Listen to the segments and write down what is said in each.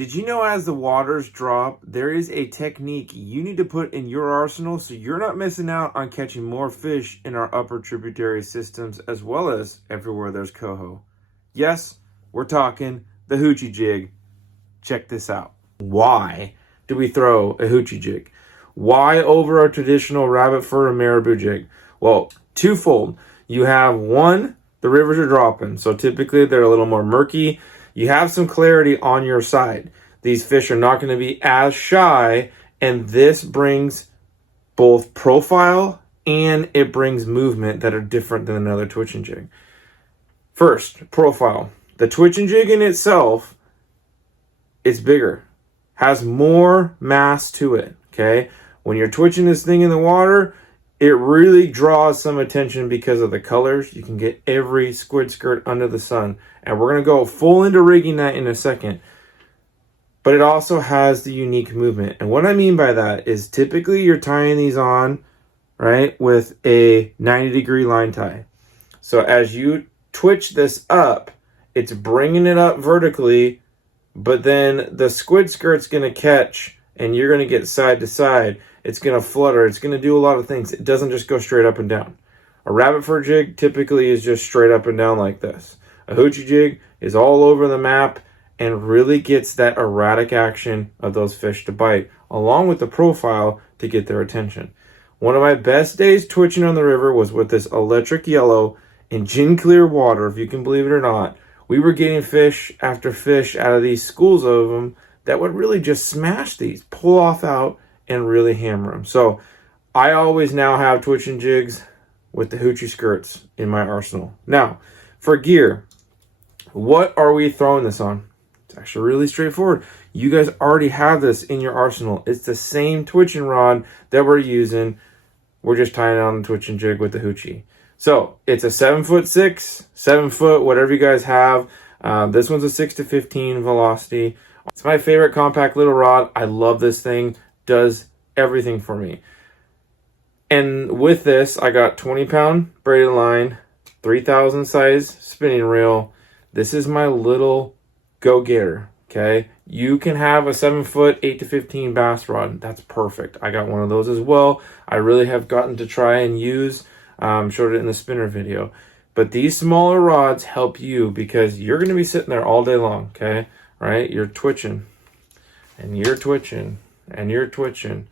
Did you know as the waters drop, there is a technique you need to put in your arsenal so you're not missing out on catching more fish in our upper tributary systems as well as everywhere there's coho? Yes, we're talking the Hoochie Jig. Check this out. Why do we throw a Hoochie Jig? Why over a traditional rabbit fur or marabou jig? Well, twofold. You have one, the rivers are dropping, so typically they're a little more murky. You have some clarity on your side. These fish are not going to be as shy, and this brings both profile and it brings movement that are different than another twitching jig. First, profile. The twitching jig in itself is bigger, has more mass to it, okay? When you're twitching this thing in the water, it really draws some attention because of the colors. You can get every squid skirt under the sun. And we're going to go full into rigging that in a second. But it also has the unique movement. And what I mean by that is typically you're tying these on, right, with a 90-degree line tie. So as you twitch this up, it's bringing it up vertically, but then the squid skirt's going to catch and you're going to get side to side. It's going to flutter. It's going to do a lot of things. It doesn't just go straight up and down. A rabbit fur jig typically is just straight up and down like this. A Hoochie jig is all over the map and really gets that erratic action of those fish to bite, along with the profile to get their attention. One of my best days twitching on the river was with this electric yellow in gin clear water, if you can believe it or not. We were getting fish after fish out of these schools of them that would really just smash these, pull off out, and really hammer them. So I always now have twitching jigs with the Hoochie skirts in my arsenal. Now, for gear, what are we throwing this on? It's actually really straightforward. You guys already have this in your arsenal. It's the same twitching rod that we're using. We're just tying it on the twitching jig with the Hoochie. So it's a 7'6", 7 foot, whatever you guys have. This one's a 6 to 15 velocity. It's my favorite compact little rod. I love this thing. Does everything for me. And with this, I got 20-pound braided line, 3,000 size spinning reel. This is my little go-getter, okay? You can have a 7 foot, 8 to 15 bass rod. That's perfect. I got one of those as well. I really have gotten to try and use, showed it in the spinner video. But these smaller rods help you because you're going to be sitting there all day long, okay? Right? You're twitching, and you're twitching, and you're twitching.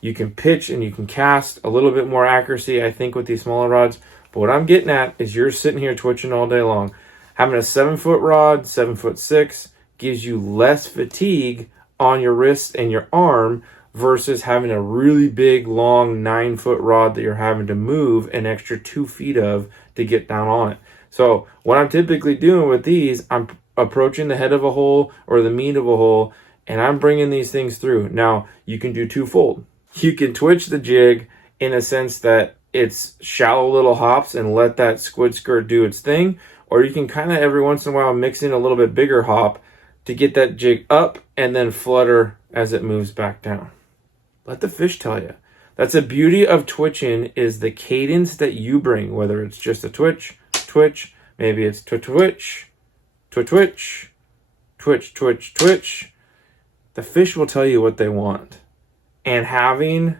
You can pitch and you can cast a little bit more accuracy, I think, with these smaller rods. But what I'm getting at is you're sitting here twitching all day long. Having a 7 foot rod, 7'6", gives you less fatigue on your wrist and your arm versus having a really big, long 9 foot rod that you're having to move an extra 2 feet of to get down on it. So what I'm typically doing with these, I'm approaching the head of a hole or the meat of a hole, and I'm bringing these things through. Now, you can do twofold. You can twitch the jig in a sense that it's shallow little hops and let that squid skirt do its thing, or you can kind of every once in a while mix in a little bit bigger hop to get that jig up and then flutter as it moves back down. Let the fish tell you. That's the beauty of twitching, is the cadence that you bring, whether it's just a twitch, twitch, maybe it's twitch, twitch, twitch, twitch, twitch. The fish will tell you what they want. And having,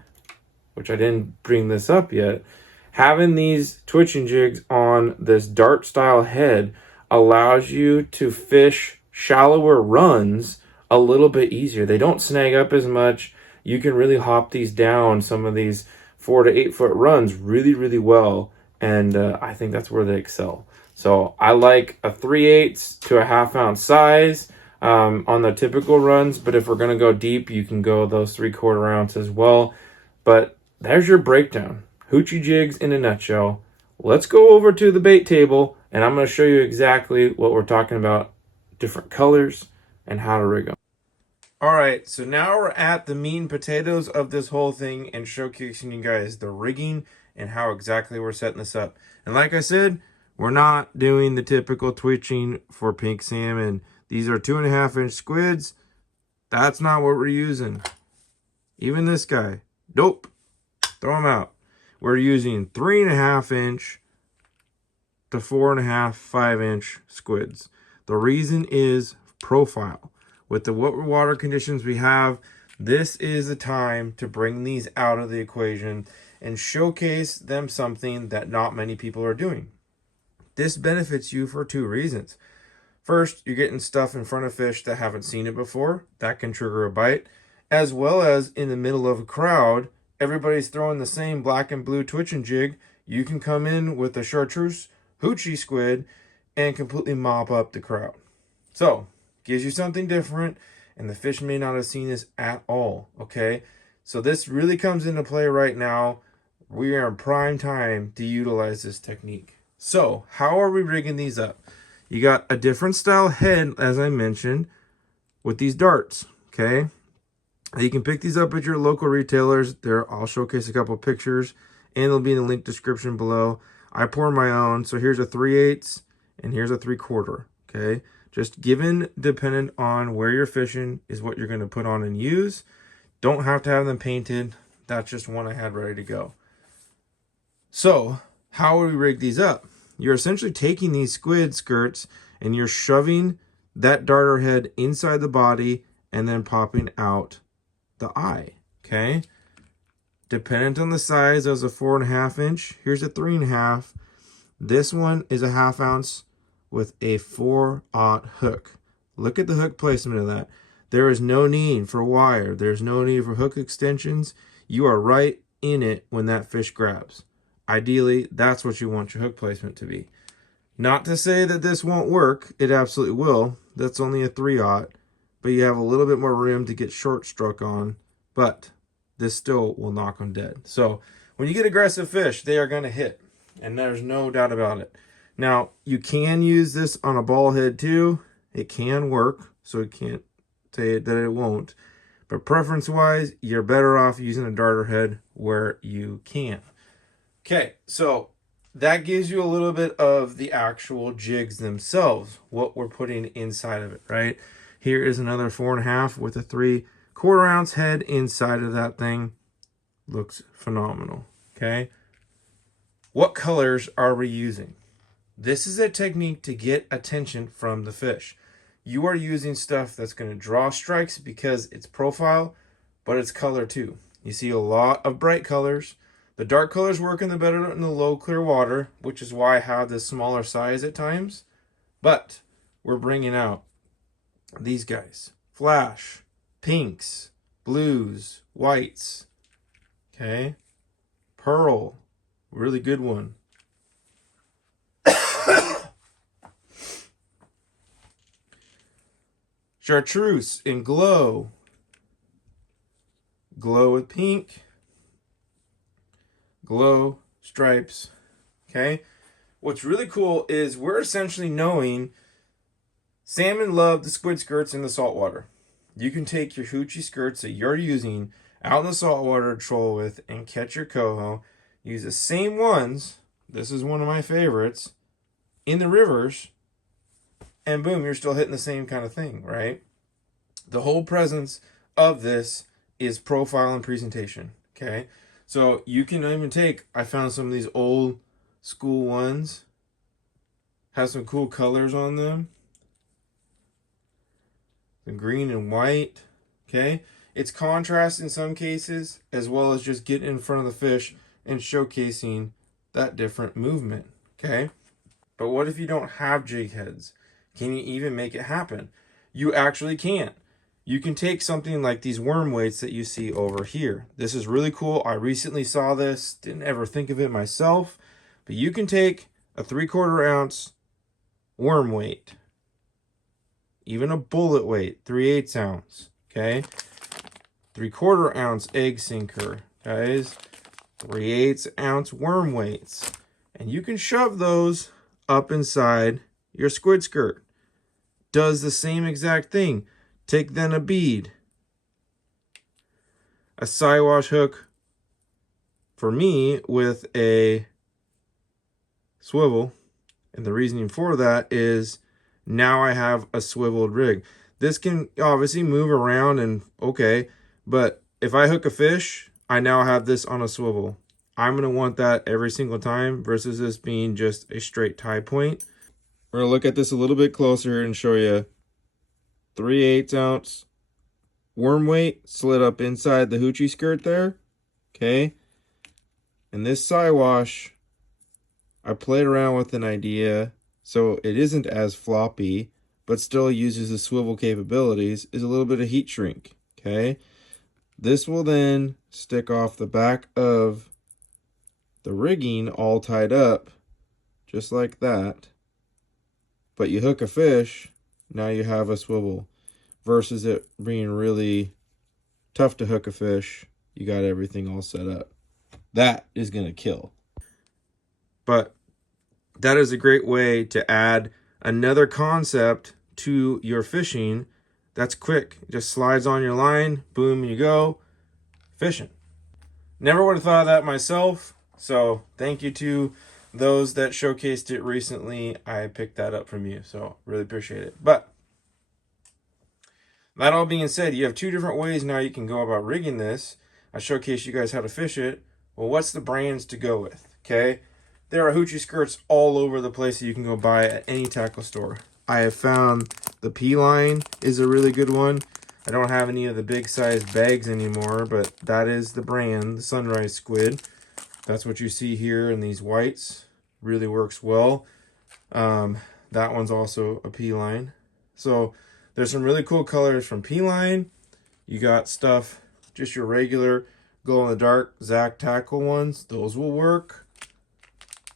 which I didn't bring this up yet, having these twitching jigs on this dart style head allows you to fish shallower runs a little bit easier. They don't snag up as much. You can really hop these down, some of these 4 to 8 foot runs, really, really well. And I think that's where they excel. So I like a 3/8 to a ½ ounce size on the typical runs. But if we're going to go deep, you can go those 3/4 ounce as well. But there's your breakdown. Hoochie jigs in a nutshell. Let's go over to the bait table, and I'm going to show you exactly what we're talking about, different colors, and how to rig them. All right, so now we're at the meat and potatoes of this whole thing and showcasing you guys the rigging and how exactly we're setting this up. And like I said, we're not doing the typical twitching for pink salmon. These are 2.5 inch squids. That's not what we're using. Even this guy, nope, throw him out. We're using 3.5 inch to 4.5, 5 inch squids. The reason is profile. with the water conditions we have, this is the time to bring these out of the equation and showcase them something that not many people are doing. This benefits you for two reasons. First, you're getting stuff in front of fish that haven't seen it before. That can trigger a bite. As well as in the middle of a crowd, everybody's throwing the same black and blue twitching jig. You can come in with a chartreuse hoochie squid and completely mop up the crowd. So, gives you something different, and the fish may not have seen this at all, okay? So this really comes into play right now. We are in prime time to utilize this technique. So, how are we rigging these up? You got a different style head, as I mentioned, with these darts, okay? You can pick these up at your local retailers. I'll showcase a couple pictures, and it'll be in the link description below. I pour my own, so here's a 3/8 and here's a 3/4, okay? Just dependent on where you're fishing is what you're going to put on and use. Don't have to have them painted. That's just one I had ready to go. So, how would we rig these up? You're essentially taking these squid skirts and you're shoving that darter head inside the body and then popping out the eye, okay? Dependent on the size, there's a 4.5 inch. Here's a 3.5. This one is a 1/2 ounce with a 4/0 hook. Look at the hook placement of that. There is no need for wire. There's no need for hook extensions. You are right in it when that fish grabs. Ideally, that's what you want your hook placement to be. Not to say that this won't work. It absolutely will. That's only a 3/0, but you have a little bit more room to get short struck on, but this still will knock them dead. So when you get aggressive fish, they are going to hit, and there's no doubt about it. Now, you can use this on a ball head too. It can work, so you can't say that it won't. But preference-wise, you're better off using a darter head where you can. Okay, so that gives you a little bit of the actual jigs themselves, what we're putting inside of it, right? Here is another 4.5 with a 3/4 ounce head inside of that thing. Looks phenomenal, okay? What colors are we using? This is a technique to get attention from the fish. You are using stuff that's going to draw strikes because it's profile, but it's color too. You see a lot of bright colors. The dark colors work in the better in the low clear water, which is why I have this smaller size at times. But we're bringing out these guys. Flash, pinks, blues, whites. Okay. Pearl, really good one. Chartreuse in glow. Glow with pink. Glow, stripes, okay? What's really cool is we're essentially knowing salmon love the squid skirts in the saltwater. You can take your hoochie skirts that you're using out in the saltwater to troll with and catch your coho. Use the same ones, this is one of my favorites, in the rivers, and boom, you're still hitting the same kind of thing, right? The whole presence of this is profile and presentation, okay? So you can even take, I found some of these old school ones, have some cool colors on them. The green and white, okay? It's contrast in some cases, as well as just getting in front of the fish and showcasing that different movement, okay? But what if you don't have jig heads? Can you even make it happen? You actually can. You can take something like these worm weights that you see over here. This is really cool. I recently saw this, didn't ever think of it myself, but you can take a 3/4 ounce worm weight, even a bullet weight, 3/8 ounce, okay? 3/4 ounce egg sinker, guys, 3/8 ounce worm weights, and you can shove those up inside your squid skirt. Does the same exact thing. Take then a bead, a sidewash hook for me with a swivel, and the reasoning for that is now I have a swiveled rig. This can obviously move around and okay, but if I hook a fish, I now have this on a swivel. I'm going to want that every single time versus this being just a straight tie point. We're going to look at this a little bit closer and show you 3/8 ounce worm weight slid up inside the hoochie skirt there. Okay. And this Siwash, I played around with an idea so it isn't as floppy, but still uses the swivel capabilities, is a little bit of heat shrink. Okay. This will then stick off the back of the rigging all tied up, just like that. But you hook a fish, now you have a swivel. Versus it being really tough to hook a fish, you got everything all set up. That is going to kill. But that is a great way to add another concept to your fishing that's quick. It just slides on your line, boom, you go fishing. Never would have thought of that myself, so thank you to those that showcased it recently. I picked that up from you, so really appreciate it. But that all being said, you have two different ways now you can go about rigging this. I showcased you guys how to fish it. Well, what's the brands to go with? Okay, there are hoochie skirts all over the place that you can go buy at any tackle store. I have found the P-line is a really good one. I don't have any of the big size bags anymore, but that is the brand, the Sunrise Squid. That's what you see here in these whites. Really works well. That one's also a P-line. So there's some really cool colors from P-line. You got stuff, just your regular glow-in-the-dark Zach tackle ones. Those will work.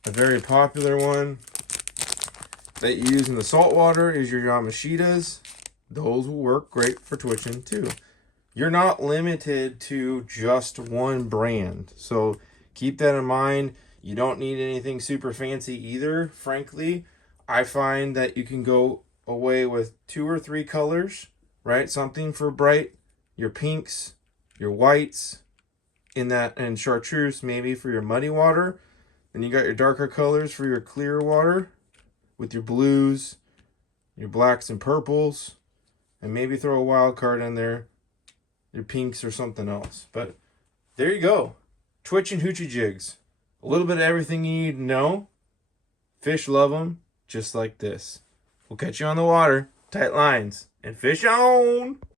A very popular one that you use in the saltwater is your Yamashitas. Those will work great for twitching too. You're not limited to just one brand. So keep that in mind. You don't need anything super fancy either, frankly. I find that you can go away with 2 or 3 colors, right? Something for bright, your pinks, your whites, and chartreuse maybe for your muddy water. Then you got your darker colors for your clear water with your blues, your blacks and purples, and maybe throw a wild card in there, your pinks or something else. But there you go. Twitching hoochie jigs. A little bit of everything you need to know. Fish love them just like this. We'll catch you on the water, tight lines, and fish on!